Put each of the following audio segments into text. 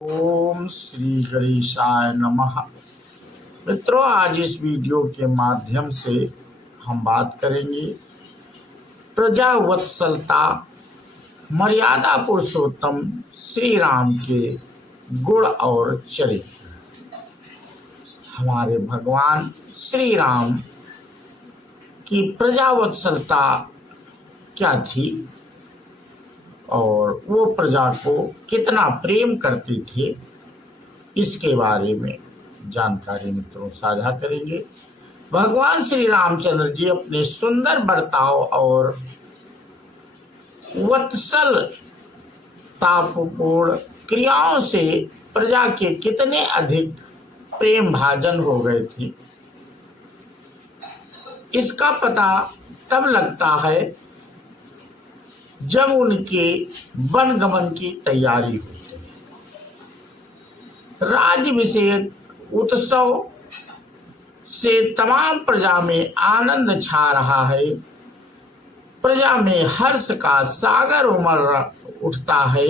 ओम श्री गणेशाय नमः। मित्रों, आज इस वीडियो के माध्यम से हम बात करेंगे प्रजा वत्सलता मर्यादा पुरुषोत्तम श्री राम के गुण और चरित्र। हमारे भगवान श्री राम की प्रजा वत्सलता क्या थी और वो प्रजा को कितना प्रेम करते थे, इसके बारे में जानकारी मित्रों साझा करेंगे। भगवान श्री रामचंद्र जी अपने सुंदर बर्ताव और वत्सलतापूर्ण क्रियाओं से प्रजा के कितने अधिक प्रेम भाजन हो गए थे, इसका पता तब लगता है जब उनके वनगमन की तैयारी होती है। राज्याभिषेक उत्सव से तमाम प्रजा में आनंद छा रहा है। प्रजा में हर्ष का सागर उमड़ उठता है।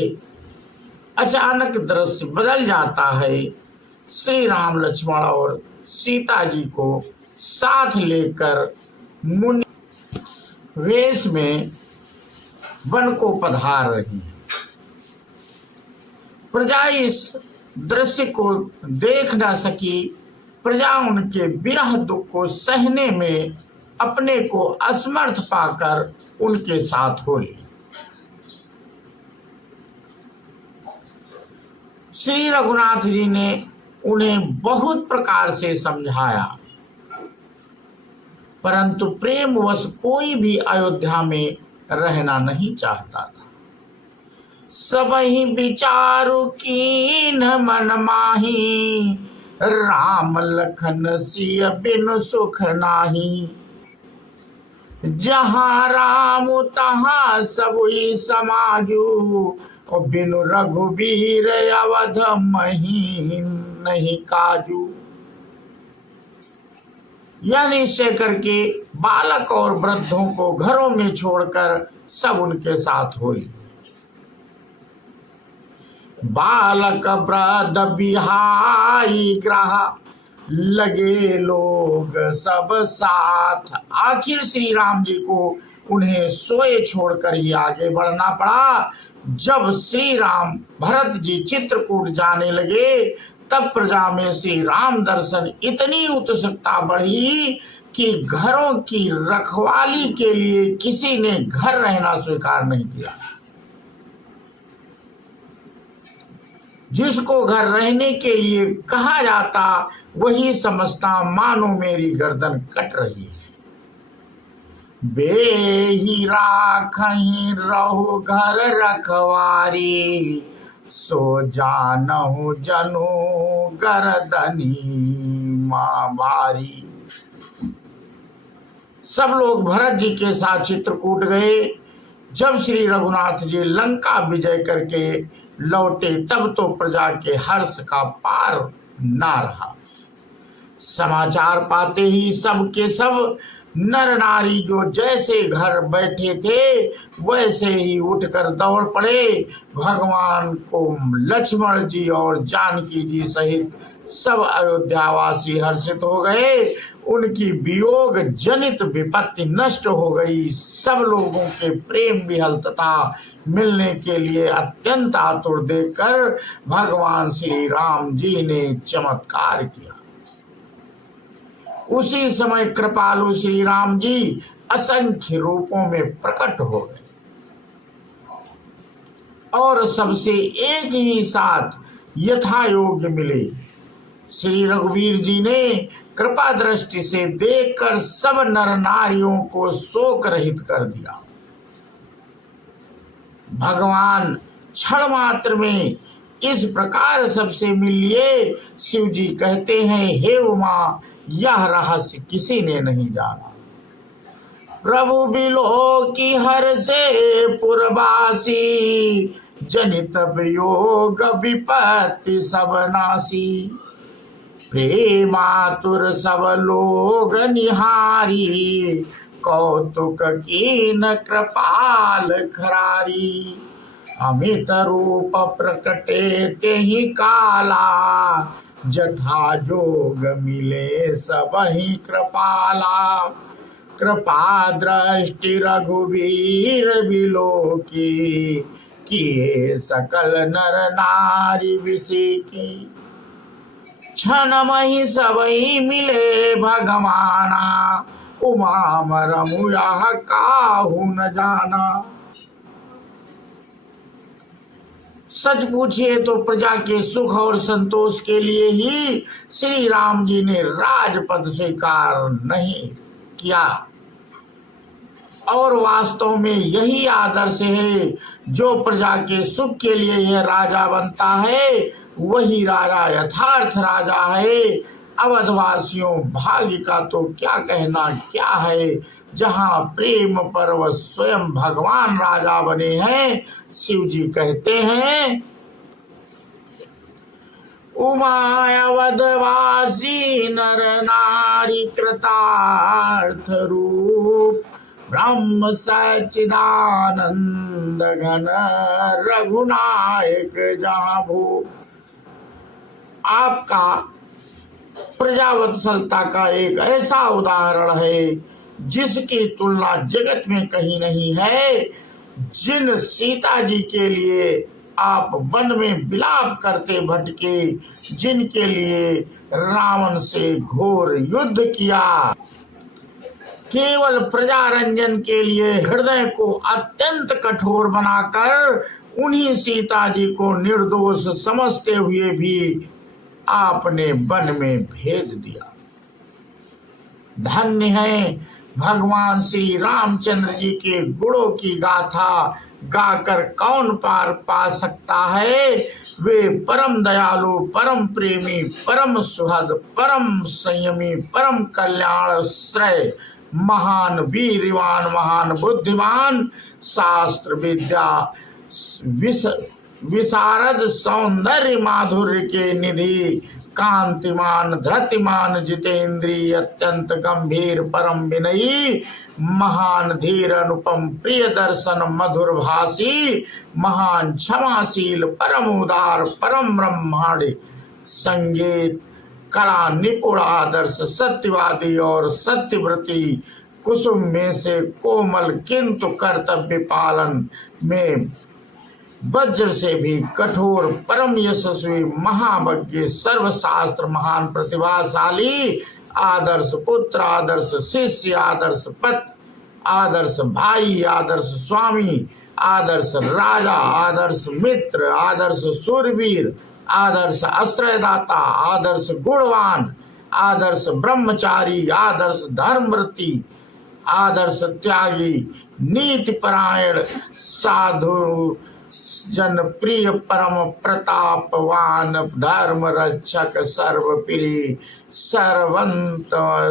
अचानक दृश्य बदल जाता है। श्री राम लक्ष्मण और सीता जी को साथ लेकर मुनि वेश में वन को पधार रही है। प्रजा इस दृश्य को देख न सकी। प्रजा उनके विरह दुख को सहने में अपने को असमर्थ पाकर उनके साथ हो ली। श्री रघुनाथ जी ने उन्हें बहुत प्रकार से समझाया, परंतु प्रेमवश कोई भी अयोध्या में रहना नहीं चाहता था। सबहि विचारु कीन मन माही, राम लखन सिय बिनु सुख नाही। जहाँ राम तहाँ सबुई समाजू, और बिनु रघुबीर अवध मही नहीं काजू। यह निश्चय करके बालक और वृद्धों को घरों में छोड़कर सब उनके साथ हुई। बालक वृद्ध बिहाई ग्रह, लगे लोग सब साथ। आखिर श्री राम जी को उन्हें सोए छोड़कर ही आगे बढ़ना पड़ा। जब श्री राम भरत जी चित्रकूट जाने लगे, तब प्रजा में श्री राम दर्शन इतनी उत्सुकता बढ़ी कि घरों की रखवाली के लिए किसी ने घर रहना स्वीकार नहीं किया। जिसको घर रहने के लिए कहा जाता, वही समझता मानो मेरी गर्दन कट रही है। बेही राखहीं रहो घर रखवारी, सो जानहु जनु गर्दनी मां भारी। सब लोग भरत जी के साथ चित्रकूट गए। जब श्री रघुनाथ जी लंका विजय करके लौटे, तब तो प्रजा के हर्ष का पार ना रहा। समाचार पाते ही सब के सब नर नारी जो जैसे घर बैठे थे वैसे ही उठकर दौड़ पड़े। भगवान को लक्ष्मण जी और जानकी जी सहित सब अयोध्यावासी हर्षित हो गए। उनकी वियोग जनित विपत्ति नष्ट हो गई। सब लोगों के प्रेम विहल तथा मिलने के लिए अत्यंत आतुर देखकर भगवान श्री राम जी ने चमत्कार किया। उसी समय कृपालु श्री राम जी असंख्य रूपों में प्रकट हो गए और सबसे एक ही साथ यथा योग्य मिले। श्री रघुवीर जी ने कृपा दृष्टि से देखकर सब नर नारियों को शोक रहित कर दिया। भगवान क्षण मात्र में इस प्रकार सबसे मिल लिए। शिव जी कहते हैं, हे उमा, यह रहस्य किसी ने नहीं जाना। प्रभु बिलो की हर से पुरवासी, जनित वियोग विपत्ति सब नासी। प्रेमातुर सब लोग निहारी, कौतुक कीन कृपाल खरारी। अमित रूप प्रकटे ते ही काला, जथा जोग मिले सबहि कृपाला। कृपा दृष्टि रघुवीर बिलो की सकल नर नारी विषि की। क्षण मही सबई मिले भगवाना, उमा मरमु यह काहू न जाना। सच पूछिए तो प्रजा के सुख और संतोष के लिए ही श्री राम जी ने राजपद स्वीकार नहीं किया, और वास्तव में यही आदर्श है। जो प्रजा के सुख के लिए यह राजा बनता है वही राजा यथार्थ राजा है। अवधवासियों, भाग्य का तो क्या कहना क्या है, जहाँ प्रेम पर्व स्वयं भगवान राजा बने हैं। शिव जी कहते हैं, उमा अवधवासी नर नारी कृतार्थ रूप, ब्रह्म सच्चिदानंद घन रघुनायक जहाँ भू। आपका प्रजावत्सलता का एक ऐसा उदाहरण है जिसकी तुलना जगत में कहीं नहीं है। जिन सीता जी के लिए आप वन में विलाप करते भटके, जिनके लिए रावण से घोर युद्ध किया, केवल प्रजा रंजन के लिए हृदय को अत्यंत कठोर बनाकर उन्हीं सीता जी को निर्दोष समझते हुए भी आपने वन में भेज दिया। धन्य है भगवान श्री रामचंद्र जी के गुणों की गाथा गाकर कौन पार पा सकता है। वे परम दयालु, परम प्रेमी, परम सुहृद, परम संयमी, परम कल्याण श्रेय, महान वीरवान, महान बुद्धिमान, शास्त्र विद्या विशारद, सौंदर्य माधुर्य के निधि, कांतिमान, धृतिमान, जितेंद्रिय, अत्यंत गंभीर, परम विनयी, महान धीर, अनुपम प्रिय दर्शन, मधुर भाषी, महान क्षमाशील, परम उदार, परम ब्रह्मांड संगीत कला निपुण, आदर्श सत्यवादी और सत्यव्रती, कुसुम में से कोमल किंतु कर्तव्य पालन में वज्र से भी कठोर, परम यशस्वी, महाभज्ञ, सर्वशास्त्र महान प्रतिभाशाली, आदर्श पुत्र, आदर्श शिष्य, आदर्श पति, आदर्श भाई, आदर्श स्वामी, आदर्श राजा, आदर्श मित्र, आदर्श शूरवीर, आदर्श आश्रयदाता, आदर्श गुणवान, आदर्श ब्रह्मचारी, आदर्श धर्मव्रती, आदर्श त्यागी, नीति परायण, साधु जनप्रिय, परम प्रतापवान, धर्म रक्षक, सर्वप्रिय,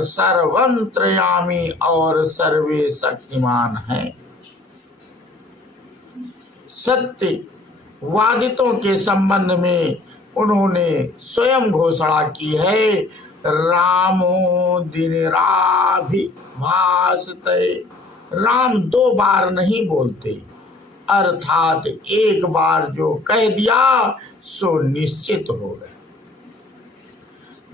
सर्वंतर्यामी और सर्वे शक्तिमान है। सत्यवादितों के संबंध में उन्होंने स्वयं घोषणा की है, रामो दिनराभिभाषते। राम दो बार नहीं बोलते, अर्थात एक बार जो कह दिया सो निश्चित हो गए।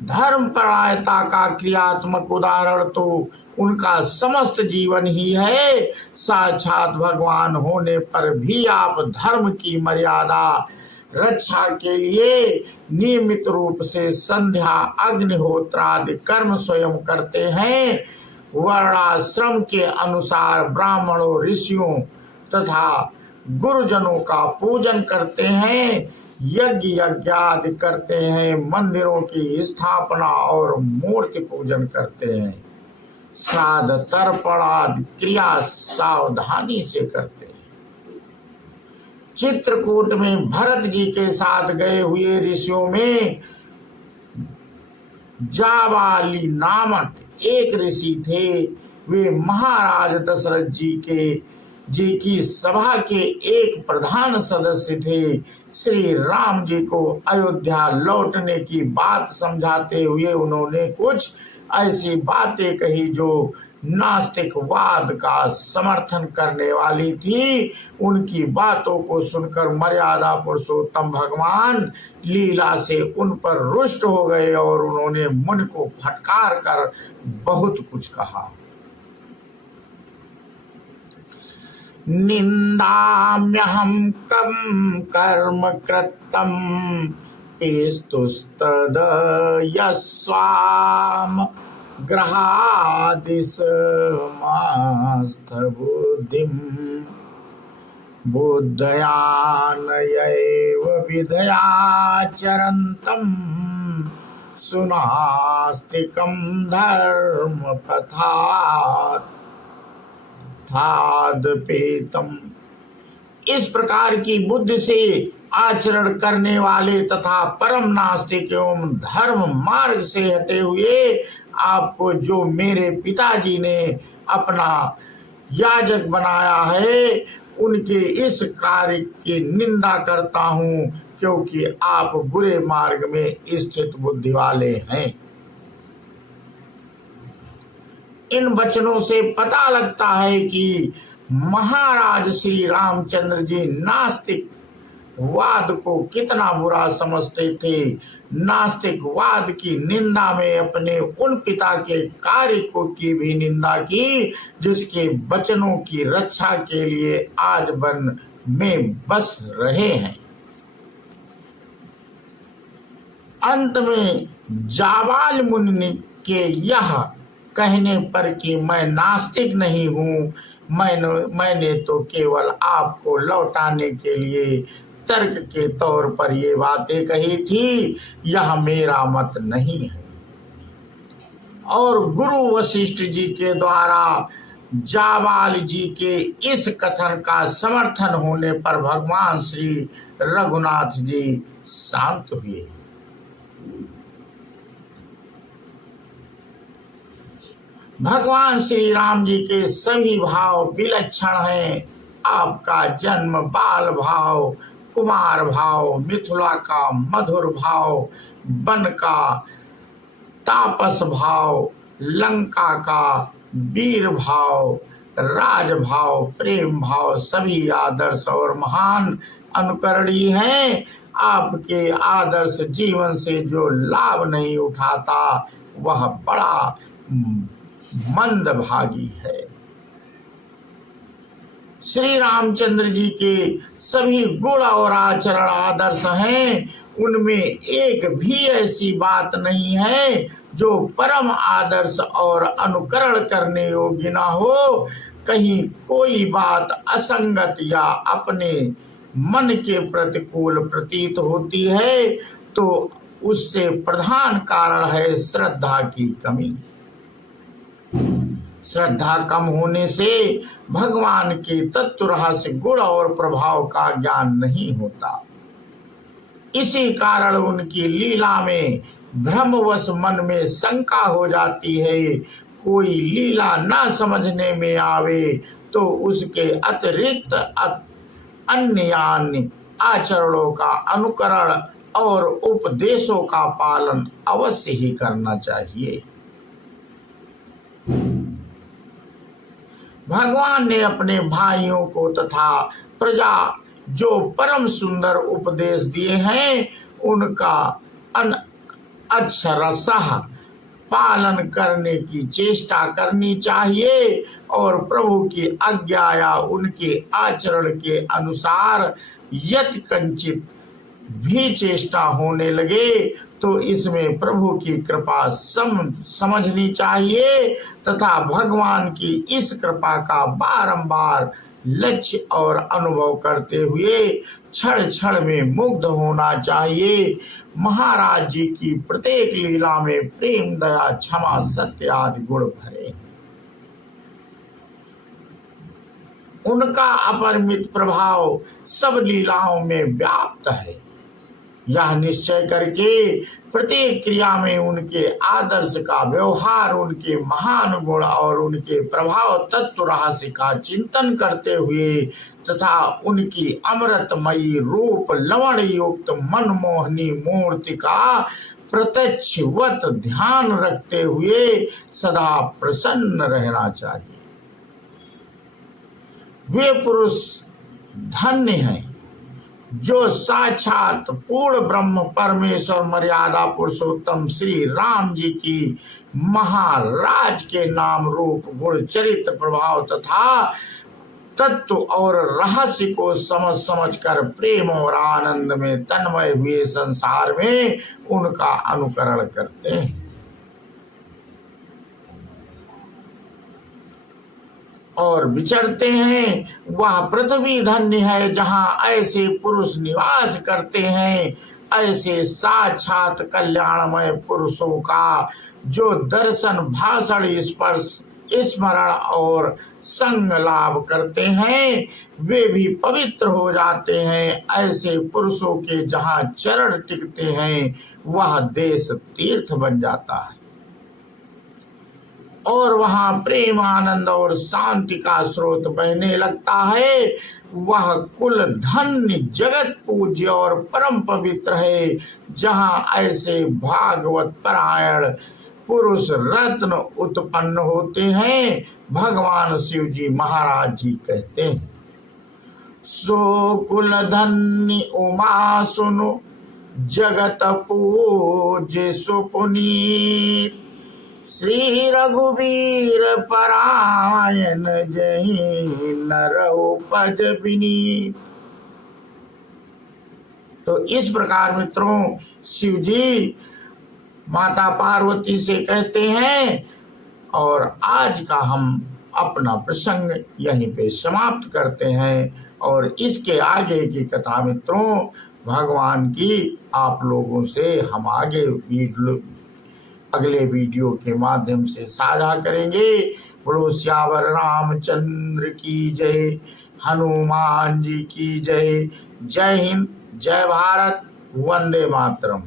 धर्मपरायणता का क्रियात्मक उदाहरण तो उनका समस्त जीवन ही है। साक्षात भगवान होने पर भी आप धर्म की मर्यादा रक्षा के लिए नियमित रूप से संध्या, अग्निहोत्र आदि कर्म स्वयं करते हैं। वर्णाश्रम के अनुसार ब्राह्मणों, ऋषियों तथा गुरुजनों का पूजन करते हैं, यज्ञ आदि करते हैं, मंदिरों की स्थापना और मूर्ति पूजन करते हैं, श्राद्ध तर्पण आदि क्रिया सावधानी से करते हैं। चित्रकूट में भरत जी के साथ गए हुए ऋषियों में जाबाली नामक एक ऋषि थे। वे महाराज दशरथ जी की सभा के एक प्रधान सदस्य थे। श्री राम जी को अयोध्या लौटने की बात समझाते हुए उन्होंने कुछ ऐसी बातें कही जो नास्तिकवाद का समर्थन करने वाली थी। उनकी बातों को सुनकर मर्यादा पुरुषोत्तम भगवान लीला से उन पर रुष्ट हो गए और उन्होंने मुनि को फटकार कर बहुत कुछ कहा। निंदाम्यहं कं कर्म कृतं पिस्तुस्तदयस्वाम ग्रहादिशमास्थबुद्धिं बुद्धयानयैव विधयाचरन्तं सुनास्तिकं धर्मपथात् थादपेतम। इस प्रकार की बुद्धि से आचरण करने वाले तथा परम नास्तिक एवं धर्म मार्ग से हटे हुए आपको जो मेरे पिताजी ने अपना याजक बनाया है, उनके इस कार्य की निंदा करता हूँ, क्योंकि आप बुरे मार्ग में स्थित बुद्धि वाले हैं। इन वचनों से पता लगता है कि महाराज श्री रामचंद्र जी नास्तिकवाद को कितना बुरा समझते थे। नास्तिकवाद की निंदा में अपने उन पिता के कार्य को की भी निंदा की, जिसके वचनों की रक्षा के लिए आज वन में बस रहे हैं। अंत में जाबाल मुनि के यह कहने पर कि मैं नास्तिक नहीं हूँ, मैंने तो केवल आपको लौटाने के लिए तर्क के तौर पर ये बातें कही थी, यह मेरा मत नहीं है। और गुरु वशिष्ठ जी के द्वारा जाबाल जी के इस कथन का समर्थन होने पर भगवान श्री रघुनाथ जी शांत हुए। भगवान श्री राम जी के सभी भाव विलक्षण हैं। आपका जन्म बाल भाव, कुमार भाव, मिथिला का मधुर भाव, वन का तापस भाव, लंका का वीर भाव, राज भाव, प्रेम भाव सभी आदर्श और महान अनुकरणीय हैं। आपके आदर्श जीवन से जो लाभ नहीं उठाता वह बड़ा मंदभागी है। श्री रामचंद्र जी के सभी गुण और आचरण आदर्श हैं, उनमें एक भी ऐसी बात नहीं है जो परम आदर्श और अनुकरण करने योग्य ना हो। कहीं कोई बात असंगत या अपने मन के प्रतिकूल प्रतीत होती है तो उससे प्रधान कारण है श्रद्धा की कमी। श्रद्धा कम होने से भगवान के तत्व रहस्य गुण और प्रभाव का ज्ञान नहीं होता। इसी कारण उनकी लीला में भ्रमवश मन में शंका हो जाती है। कोई लीला न समझने में आवे तो उसके अतिरिक्त अन्य आचरणों का अनुकरण और उपदेशों का पालन अवश्य ही करना चाहिए। भगवान ने अपने भाइयों को तथा प्रजा जो परम सुंदर उपदेश दिए हैं उनका अक्षरशः पालन करने की चेष्टा करनी चाहिए और प्रभु की आज्ञा या उनके आचरण के अनुसार यत् कंचित भी चेष्टा होने लगे तो इसमें प्रभु की कृपा समझनी चाहिए तथा भगवान की इस कृपा का बारंबार लक्ष्य और अनुभव करते हुए क्षण क्षण में मुग्ध होना चाहिए। महाराज जी की प्रत्येक लीला में प्रेम, दया, क्षमा, सत्य आदि गुण भरे। उनका अपरिमित प्रभाव सब लीलाओं में व्याप्त है। यह निश्चय करके प्रत्येक क्रिया में उनके आदर्श का व्यवहार, उनके महान गुण और उनके प्रभाव तत्व रहस्य का चिंतन करते हुए तथा उनकी अमृतमयी रूप लवण युक्त मनमोहनी मूर्ति का प्रत्यक्षवत ध्यान रखते हुए सदा प्रसन्न रहना चाहिए। वे पुरुष धन्य हैं जो साक्षात पूर्ण ब्रह्म परमेश्वर मर्यादा पुरुषोत्तम श्री राम जी की महाराज के नाम रूप गुण चरित्र प्रभाव तथा तत्व और रहस्य को समझ कर प्रेम और आनंद में तन्मय हुए संसार में उनका अनुकरण करते हैं। और विचरते हैं। वह पृथ्वी धन्य है जहाँ ऐसे पुरुष निवास करते हैं, ऐसे साक्षात कल्याणमय पुरुषों का जो दर्शन भाषण स्पर्श स्मरण और संग लाभ करते हैं वे भी पवित्र हो जाते हैं। ऐसे पुरुषों के जहाँ चरण टिकते हैं वह देश तीर्थ बन जाता है और वहाँ प्रेम आनंद और शांति का स्रोत बहने लगता है। वह कुल धन्य जगत पूज्य और परम पवित्र है जहाँ ऐसे भागवत परायण पुरुष रत्न उत्पन्न होते हैं। भगवान शिव जी महाराज जी कहते हैं, सो कुल धन्य उमा सुनो जगत पूज्य सुपुनीत श्री रघुवीर परायण जही नर उपज विनीत। तो इस प्रकार मित्रों शिव जी माता पार्वती से कहते हैं और आज का हम अपना प्रसंग यहीं पे समाप्त करते हैं और इसके आगे की कथा मित्रों भगवान की आप लोगों से हम अगले वीडियो के माध्यम से साझा करेंगे। बोलो श्यावर रामचंद्र की जय, हनुमान जी की जय। जय हिंद, जय भारत, वंदे मातरम।